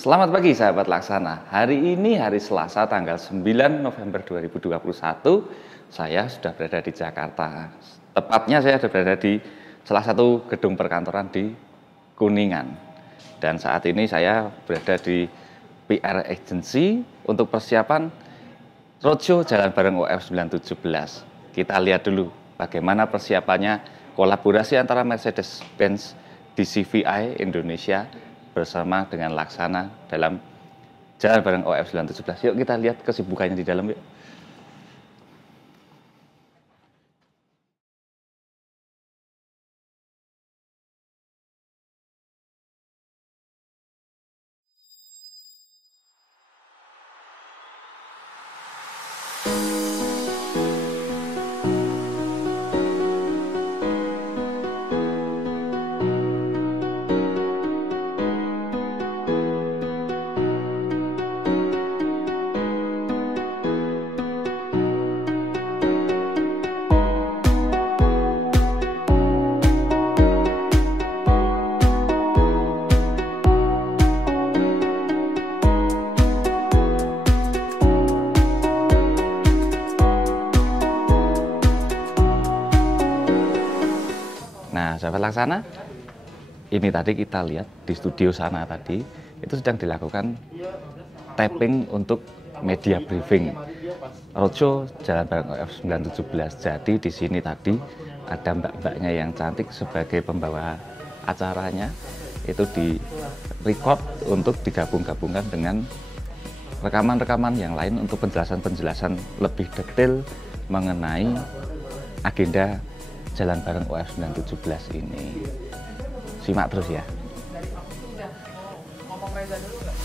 Selamat pagi sahabat Laksana. Hari ini hari Selasa tanggal 9 November 2021. Saya sudah berada di Jakarta. Tepatnya saya sudah berada di salah satu gedung perkantoran di Kuningan. Dan saat ini saya berada di PR Agency untuk persiapan roadshow Jalan Bareng OF 917. Kita lihat dulu bagaimana persiapannya kolaborasi antara Mercedes-Benz di CVI Indonesia bersama dengan Laksana dalam Jalan Bareng OF 917. Yuk kita lihat kesibukannya di dalam yuk. Nah, sahabat Laksana, ini tadi kita lihat di studio sana tadi, itu sedang dilakukan tapping untuk media briefing roadshow Jalan Bareng OF 917. Jadi di sini tadi ada mbak-mbaknya yang cantik sebagai pembawa acaranya, itu di record untuk digabung-gabungkan dengan rekaman-rekaman yang lain untuk penjelasan-penjelasan lebih detail mengenai agenda Jalan Bareng OF 917 ini. Simak terus ya. Ngomong Reza dulu nggak?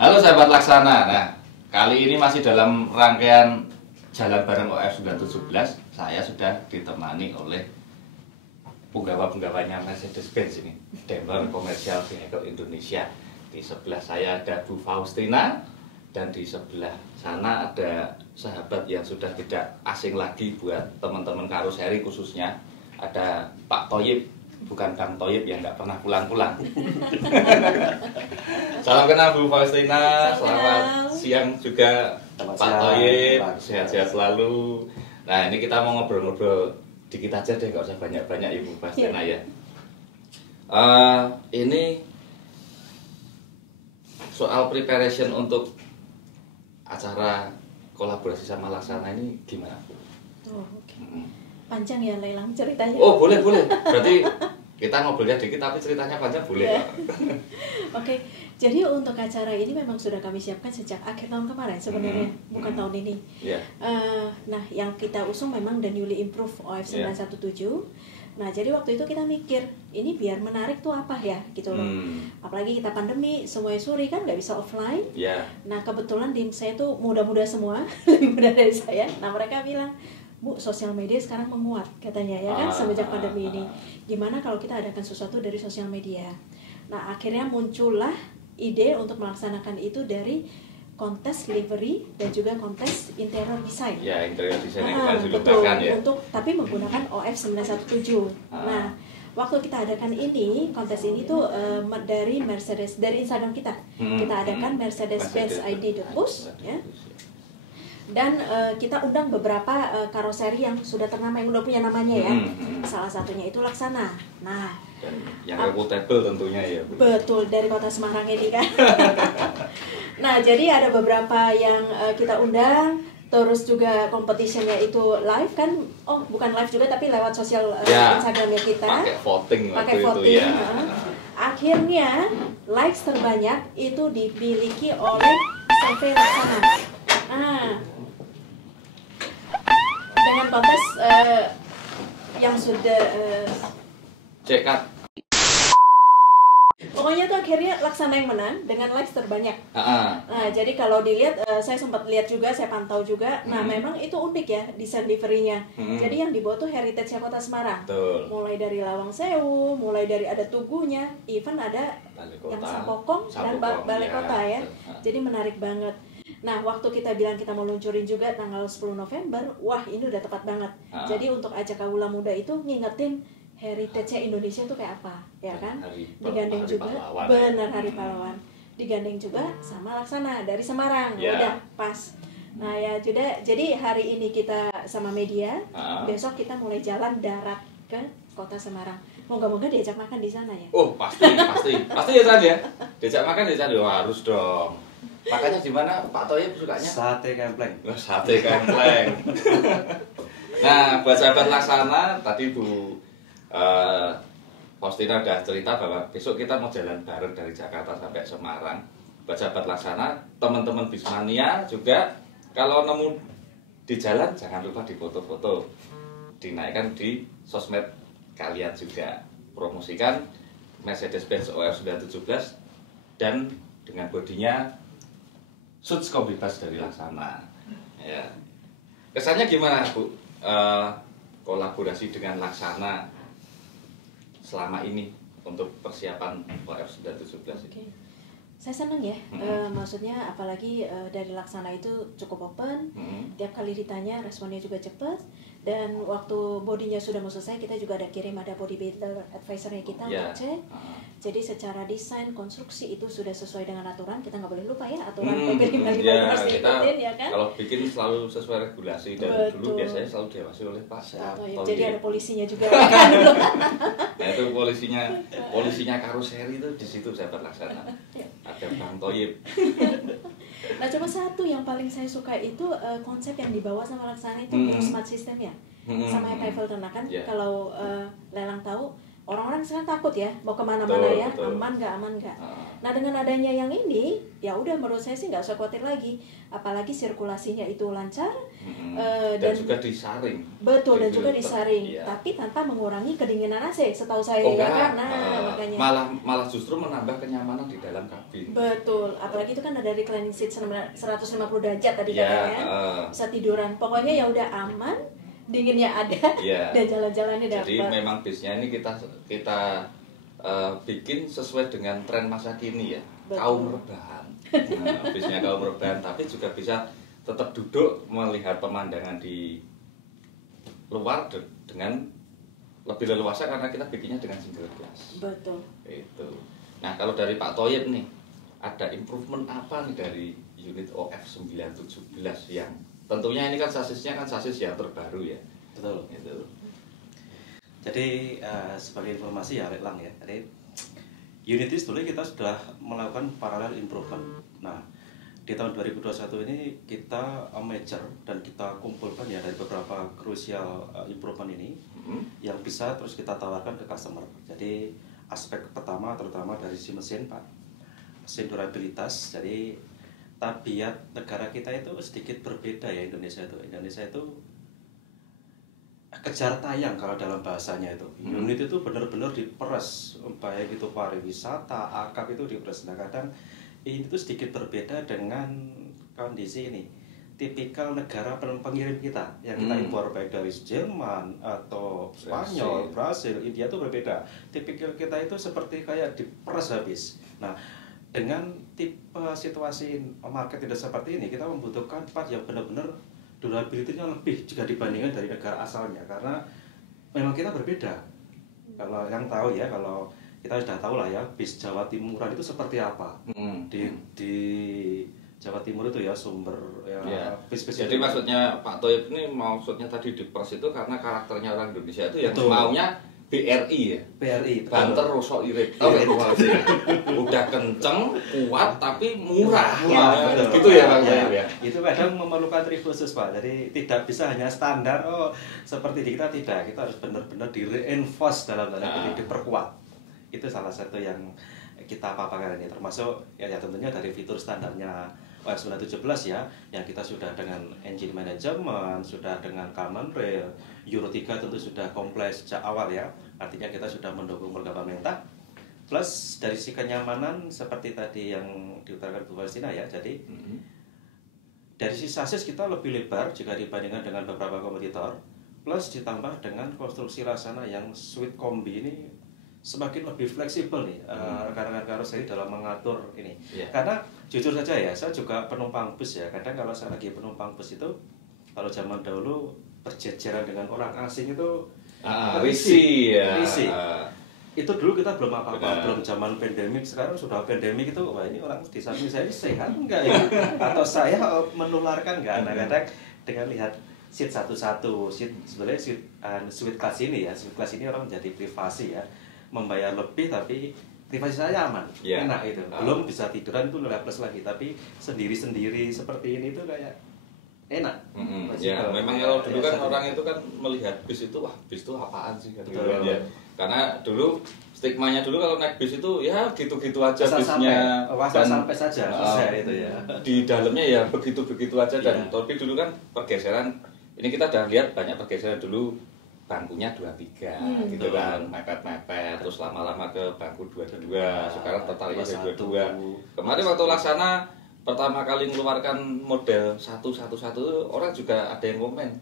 Halo sahabat Laksana. Nah, kali ini masih dalam rangkaian Jalan Bareng OF 917. Saya sudah ditemani oleh penggawa-penggawanya Mercedes-Benz ini, Daimler Commercial Vehicle Indonesia. Di sebelah saya ada Bu Faustina, dan di sebelah sana ada sahabat yang sudah tidak asing lagi buat teman-teman karoseri khususnya. Ada Pak Toyib, bukan Kang Toyib yang nggak pernah pulang-pulang. Salam kenal Bu Faustina, selamat siang juga Pak Toyib, sehat-sehat selalu. Nah, ini kita mau ngobrol-ngobrol dikit aja deh, nggak usah banyak-banyak Ibu Faustina ya. Ini soal preparation untuk acara kolaborasi sama Laksana ini gimana Bu? Oh, oke. Panjang ya lelang ceritanya. Oh, boleh. Berarti kita ngobrolnya dikit tapi ceritanya panjang boleh. Yeah. Oke, jadi untuk acara ini memang sudah kami siapkan sejak akhir tahun kemarin sebenarnya, bukan tahun ini. Yeah. Nah, yang kita usung memang The Newly Improved OF 917. Nah, jadi waktu itu kita mikir, ini biar menarik tuh apa ya, gitu loh. Apalagi kita pandemi, semuanya suri kan, nggak bisa offline. Yeah. Nah, kebetulan tim saya tuh muda-muda semua, lebih muda dari saya. Nah, mereka bilang, Bu, sosial media sekarang menguat katanya ya kan semenjak pandemi ini. Gimana kalau kita adakan sesuatu dari sosial media? Nah, akhirnya muncullah ide untuk melaksanakan itu dari kontes livery dan juga kontes interior design. Ya, interior design yang kemarin betul, ya. untuk tapi menggunakan OF 917. Nah, waktu kita adakan ini, kontes ini tuh dari Mercedes, dari Instagram kita. Kita adakan Mercedes-Benz ID.push ya. Dan kita undang beberapa karoseri yang sudah ternama, yang udah punya namanya ya. Salah satunya itu Laksana. Nah, dan yang reputable tentunya ya Bu. Betul, dari kota Semarang ini kan. Nah, jadi ada beberapa yang kita undang. Terus juga competitionnya itu live kan. Oh, bukan live juga tapi lewat sosial Instagramnya kita. Pakai voting ya. Akhirnya likes terbanyak itu dimiliki oleh CV Laksana. kontes yang sudah cekat. pokoknya tuh akhirnya Laksana yang menang dengan likes terbanyak. Nah, jadi kalau dilihat, saya sempat lihat juga, saya pantau juga. Nah, memang itu unik ya desain liverynya. Jadi yang dibawa tuh heritage-nya Kota Semarang. Betul. Mulai dari Lawang Sewu, mulai dari ada tugunya, even ada yang Sampokong dan Balai Kota ya. Jadi menarik banget. Nah, waktu kita bilang kita mau luncurin juga tanggal 10 November, wah ini udah tepat banget. Jadi untuk ajak kaula muda itu ngingetin heritage-nya Indonesia tuh kayak apa, ya kan? Digandeng juga, benar Hari Pahlawan. Digandeng juga sama Laksana dari Semarang, udah pas. Nah ya, jadi hari ini kita sama media, besok kita mulai jalan darat ke Kota Semarang. Moga-moga diajak makan di sana ya. Oh pasti ya Chan ya. Diajak makan di sana, harus dong. Makanya gimana Pak Toyib sukanya? Sate kempleng. Sate kempleng. Nah, buat sahabat Laksana, tadi Bu Faustina udah cerita bahwa besok kita mau jalan bareng dari Jakarta sampai Semarang. Buat sahabat Laksana, teman-teman Bismania juga kalau nemu di jalan jangan lupa difoto-foto, dinaikkan di sosmed kalian juga. Promosikan Mercedes-Benz OF 917 dan dengan bodinya suits kaum bebas dari Laksana. Ya. Kesannya gimana Bu? Kolaborasi dengan Laksana selama ini untuk persiapan OF 917 ini? Saya senang ya, maksudnya apalagi dari Laksana itu cukup open, tiap kali ditanya responnya juga cepat, dan waktu bodinya sudah mau selesai kita juga ada body builder advisornya kita untuk cek. Jadi secara desain, konstruksi itu sudah sesuai dengan aturan, kita nggak boleh lupa ya aturan PP 55 harus diikutin ya kan? Kalau bikin selalu sesuai regulasi dan dulu biasanya selalu diawasi oleh Pak. Jadi ada polisinya juga kan? Nah itu polisinya karoseri itu di situ saya Laksana. Ada Bang Toyib. Nah cuma satu yang paling saya suka itu konsep yang dibawa sama Laksana itu smart system ya, sama yang kayak Filter kan. Kalau lelang tahu orang-orang sekarang takut ya mau kemana-mana ya, aman nggak. Nah dengan adanya yang ini, ya udah menurut saya sih nggak usah khawatir lagi, apalagi sirkulasinya itu lancar dan juga disaring. Betul, dan juga disaring, tapi tanpa mengurangi kedinginan AC, setahu saya ya kan. Nah makanya malah justru menambah kenyamanan di dalam kabin. Betul, apalagi itu kan ada reclining seat 150 derajat tadi katanya, bisa tiduran. Pokoknya ya udah aman, dinginnya ada, dan jalan-jalannya dapat. Jadi memang bisnya ini kita bikin sesuai dengan tren masa kini ya. Betul. Kaum rebahan. Nah, bisnya kaum rebahan, tapi juga bisa tetap duduk melihat pemandangan di luar dengan lebih leluasa karena kita bikinnya dengan single glass. Betul. Itu. Nah kalau dari Pak Toyib nih, ada improvement apa nih dari unit OF 917 yang tentunya ini kan sasisnya kan sasis yang terbaru ya. Betul. Itu. Jadi sebagai informasi ya Lelang ya, jadi unit ini sebetulnya kita sudah melakukan parallel improvement. Nah di tahun 2021 ini kita major dan kita kumpulkan ya dari beberapa crucial improvement ini yang bisa terus kita tawarkan ke customer. Jadi aspek pertama terutama dari si mesin Pak, mesin durabilitas. Jadi tabiat negara kita itu sedikit berbeda ya Indonesia itu kejar tayang kalau dalam bahasanya itu. Unit itu benar-benar diperes, baik itu pariwisata, akap itu diperes. Nah kadang ini tuh sedikit berbeda dengan kondisi ini. Tipikal negara pengirim kita yang kita impor baik dari Jerman atau Spanyol, Brasil, India itu berbeda. Tipikal kita itu seperti kayak diperes habis. Nah dengan tipe situasi market tidak seperti ini, kita membutuhkan part yang benar-benar durability-nya lebih jika dibandingkan dari negara asalnya, karena memang kita berbeda. Kalau yang tahu ya, kalau kita sudah tahu lah ya, bis Jawa Timuran itu seperti apa. Di Jawa Timur itu ya sumber ya, bis-bis. Jadi itu maksudnya Pak Toyib ini maksudnya tadi di pers itu karena karakternya orang Indonesia itu yang betul. Maunya BRI ya. BRI. Banter rusok irit. Udah kenceng, kuat tapi murah. Gitu ya Bang ya. Itu kadang memerlukan trik khusus Pak. Jadi tidak bisa hanya standar seperti di kita, tidak. Kita harus benar-benar di-reinforce dalam tanda kutip, diperkuat. Itu salah satu yang kita paparkan ini, termasuk ya tentunya dari fitur standarnya OS 917 ya, yang kita sudah dengan engine management, sudah dengan Common Rail, Euro 3 tentu sudah kompleks sejak awal ya, artinya kita sudah mendukung program pemerintah. Plus dari sisi kenyamanan seperti tadi yang diutarakan Bu Palestina ya, jadi dari sisi chassis kita lebih lebar jika dibandingkan dengan beberapa kompetitor, plus ditambah dengan konstruksi laksana yang suite kombi ini semakin lebih fleksibel nih rekan-rekan karoseri dalam mengatur ini. Karena jujur saja ya, saya juga penumpang bus ya. Kadang kalau saya lagi penumpang bus itu, kalau zaman dahulu berjejeran dengan orang asing itu risih ya. Risih. Itu dulu kita belum apa-apa, belum zaman pandemik. Sekarang sudah pandemik itu, wah ini orang di samping saya ini sehat enggak ya? Atau saya menularkan enggak? Nah kadang dengan lihat seat satu-satu, sebenarnya suite kelas ini ya, suite kelas ini orang menjadi privasi ya, membayar lebih tapi privasi saya aman, enak itu. Belum bisa tiduran itu nilai plus lagi, tapi sendiri-sendiri seperti ini tuh kayak enak. Ya, memang kalau dulu kan orang itu kan melihat bis itu, wah bis itu apaan sih? Ya. Karena dulu stigmanya dulu kalau naik bis itu ya gitu-gitu aja bisnya, dan sampai saja itu ya. Di dalamnya ya begitu-begitu aja dan tapi dulu kan pergeseran. Ini kita udah lihat banyak pergeseran dulu. Bangkunya 23 gitu kan, mepet-mepet, terus lama-lama ke bangku 22, sekarang totalnya jadi 22. Kemarin waktu laksana pertama kali mengeluarkan model 111 orang juga ada yang komen,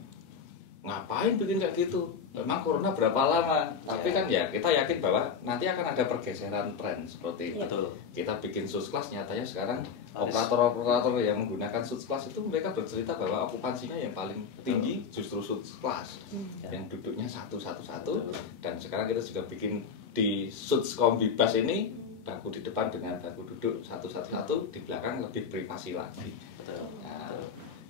ngapain bikin kayak gitu? Memang corona berapa lama? Tapi kan ya kita yakin bahwa nanti akan ada pergeseran tren seperti itu. Kita bikin sus class, nyatanya sekarang operator-operator yang menggunakan sus class itu mereka bercerita bahwa okupansinya yang paling tinggi justru sus class yang duduknya 111. Dan sekarang kita juga bikin di sus kombi bus ini bangku di depan dengan bangku duduk 111, di belakang lebih privasi lagi.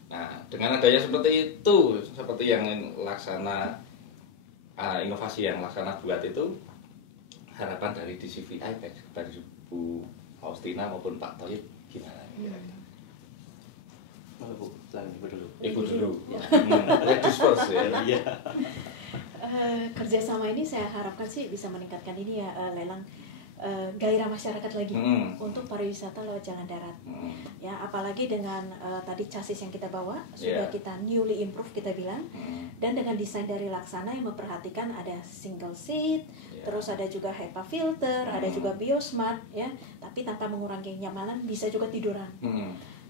Nah, dengan adanya seperti itu, seperti yang laksana inovasi yang laksana buat itu, harapan dari DCVI dari Bu Faustina maupun Pak Toyib gimana? Bu, Ibu dulu. Ibu dulu. Ladies first ya. Iya. Kerjasama ini saya harapkan sih bisa meningkatkan ini ya, lelang gairah masyarakat lagi untuk pariwisata lewat jalan darat. Ya, apalagi dengan tadi chassis yang kita bawa sudah kita newly improve kita bilang, dan dengan desain dari Laksana yang memperhatikan ada single seat, terus ada juga HEPA filter, ada juga biosmart ya, tapi tanpa mengurangi kenyamanan, bisa juga tiduran.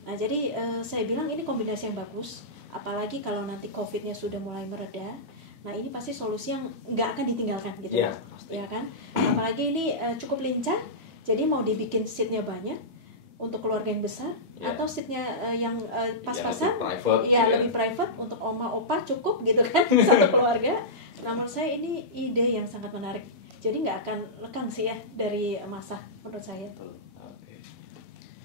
Nah, jadi saya bilang ini kombinasi yang bagus, apalagi kalau nanti COVID-nya sudah mulai mereda. Nah, ini pasti solusi yang nggak akan ditinggalkan gitu ya kan. Apalagi ini cukup lincah, jadi mau dibikin seatnya banyak untuk keluarga yang besar atau seatnya yang pas-pasan lebih private untuk oma opa cukup gitu kan satu keluarga. Nah, menurut saya ini ide yang sangat menarik, jadi nggak akan lekang sih ya dari masa menurut saya.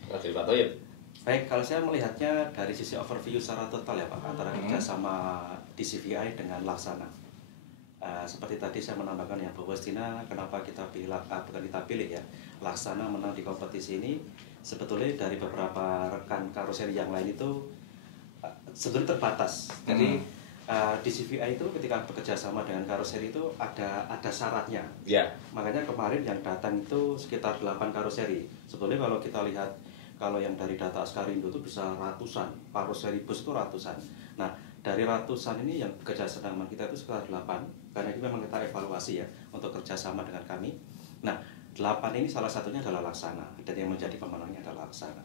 Pak Toyib. Baik, kalau saya melihatnya dari sisi overview secara total ya Pak, antara kerjasama DCVI dengan Laksana. Seperti tadi saya menambahkan ya, Bu Faustina, kenapa kita pilih, bukan kita pilih ya, Laksana menang di kompetisi ini, sebetulnya dari beberapa rekan karoseri yang lain itu sebetulnya terbatas. Jadi DCVI itu ketika bekerja sama dengan karoseri itu ada syaratnya. Makanya kemarin yang datang itu sekitar 8 karoseri. Sebetulnya kalau kita lihat, kalau yang dari data Askarindo itu bisa ratusan, karoseri bus itu ratusan. Nah, dari ratusan ini yang bekerja sama kita itu sekitar 8, karena ini memang kita evaluasi ya untuk kerjasama dengan kami. Nah, 8 ini salah satunya adalah Laksana, dan yang menjadi pemenangnya adalah Laksana.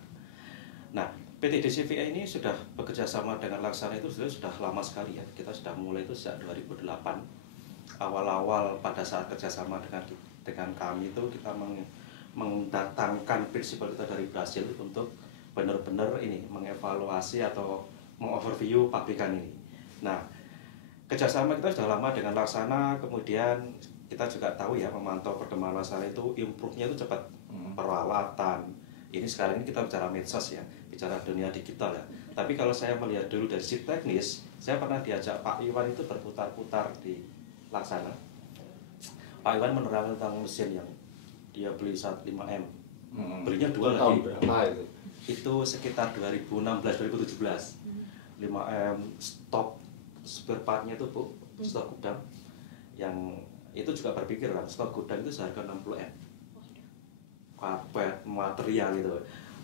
Nah, PT DCVI ini sudah bekerja sama dengan Laksana itu sudah lama sekali ya. Kita sudah mulai itu sejak 2008. Awal-awal pada saat kerjasama dengan kami itu kita mendatangkan prinsipal kita dari Brasil untuk benar-benar ini mengevaluasi atau mengoverview pabrikan ini. Nah, kerjasama kita sudah lama dengan Laksana, kemudian kita juga tahu ya memantau perkembangan Laksana itu improve-nya itu cepat, peralatan. Ini sekarang ini kita bicara medsos ya, bicara dunia digital ya. Tapi kalau saya melihat dulu dari sisi teknis, saya pernah diajak Pak Iwan itu berputar-putar di Laksana. Pak Iwan menerangkan tentang mesin yang dia beli saat 5M, belinya 2 lagi. Berapa itu? Itu sekitar 2016-2017. 5M stok spare partnya itu Bu, stok gudang. Yang itu juga berpikir kan, stok gudang itu seharga 60M. Karpet, material gitu.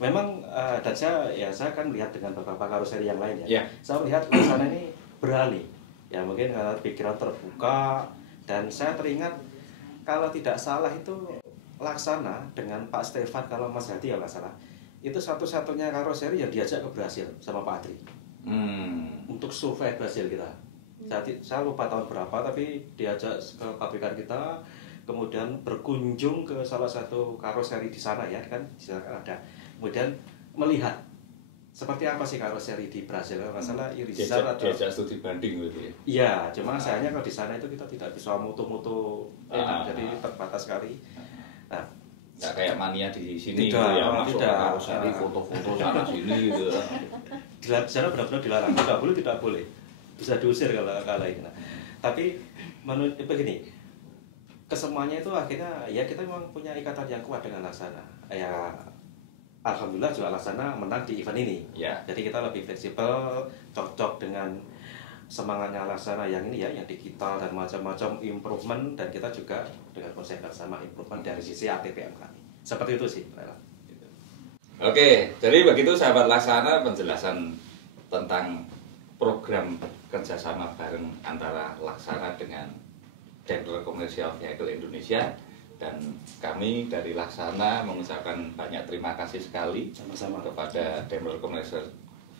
Memang dan saya kan melihat dengan beberapa karoseri yang lain Ya. Saya melihat Laksana ini berani. Ya mungkin karena pikiran terbuka dan saya teringat kalau tidak salah itu Laksana dengan Pak Stefan kalau Mas Hadi ya nggak salah. Itu satu-satunya karoseri yang diajak ke Brasil sama Pak Adri. Untuk survei Brasil kita. Saya lupa tahun berapa tapi diajak ke pabrikan kita kemudian berkunjung ke salah satu karoseri di sana ya kan di sana kan ada kemudian melihat seperti apa sih karoseri di Brasil masalah irisan atau diajak studi banding gitu ya. Iya, cuma sayangnya kalau di sana itu kita tidak bisa mutu-mutu jadi terbatas sekali. Nah, nggak kayak mania di sini tidak, gitu ya, masuk tidak. karoseri foto-foto sana sini gitu. Di sana benar-benar dilarang, tidak boleh, bisa diusir kalau ini. Nah, tapi menurut begini, kesemuanya itu akhirnya ya kita memang punya ikatan yang kuat dengan Laksana. Ya alhamdulillah juga Laksana menang di event ini. Ya. Jadi kita lebih fleksibel, cocok dengan semangatnya Laksana yang ini ya, yang digital dan macam-macam improvement dan kita juga dengan konsep yang sama improvement dari sisi ATPM kami. Seperti itu sih, Lela. Oke, jadi begitu sahabat Laksana penjelasan tentang program kerjasama bareng antara Laksana dengan Daimler Commercial Vehicle Indonesia, dan kami dari Laksana mengucapkan banyak terima kasih sekali Sama-sama kepada Daimler Commercial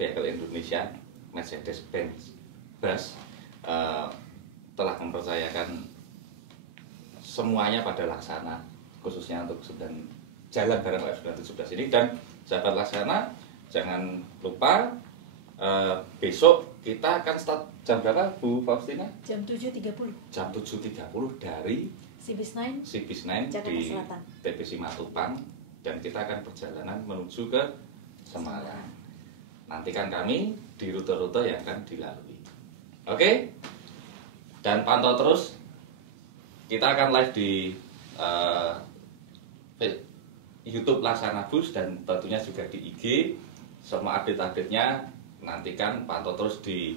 Vehicle Indonesia, Mercedes-Benz Bus telah mempercayakan semuanya pada Laksana, khususnya untuk jalan bareng OF917 ini. Dan sahabat Laksana jangan lupa besok kita akan start jam berapa Bu Faustina? Jam 7.30. Jam 7.30 dari Sibis 9 Sibis 9 Jakarta di Selatan. TP Simatupang, dan kita akan perjalanan menuju ke Semarang. Nantikan kami di rute-rute yang akan dilalui. Oke? Dan pantau terus. Kita akan live di YouTube Laksana Bus dan tentunya juga di IG. Semua update-update-nya nantikan, pantau terus di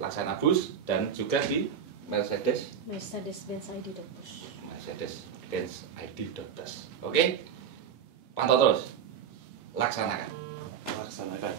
Laksana Bus dan juga di Mercedes-Benz ID.bus. Mercedes-Benz ID.bus. Oke? Pantau terus. Laksanakan. Laksanakan.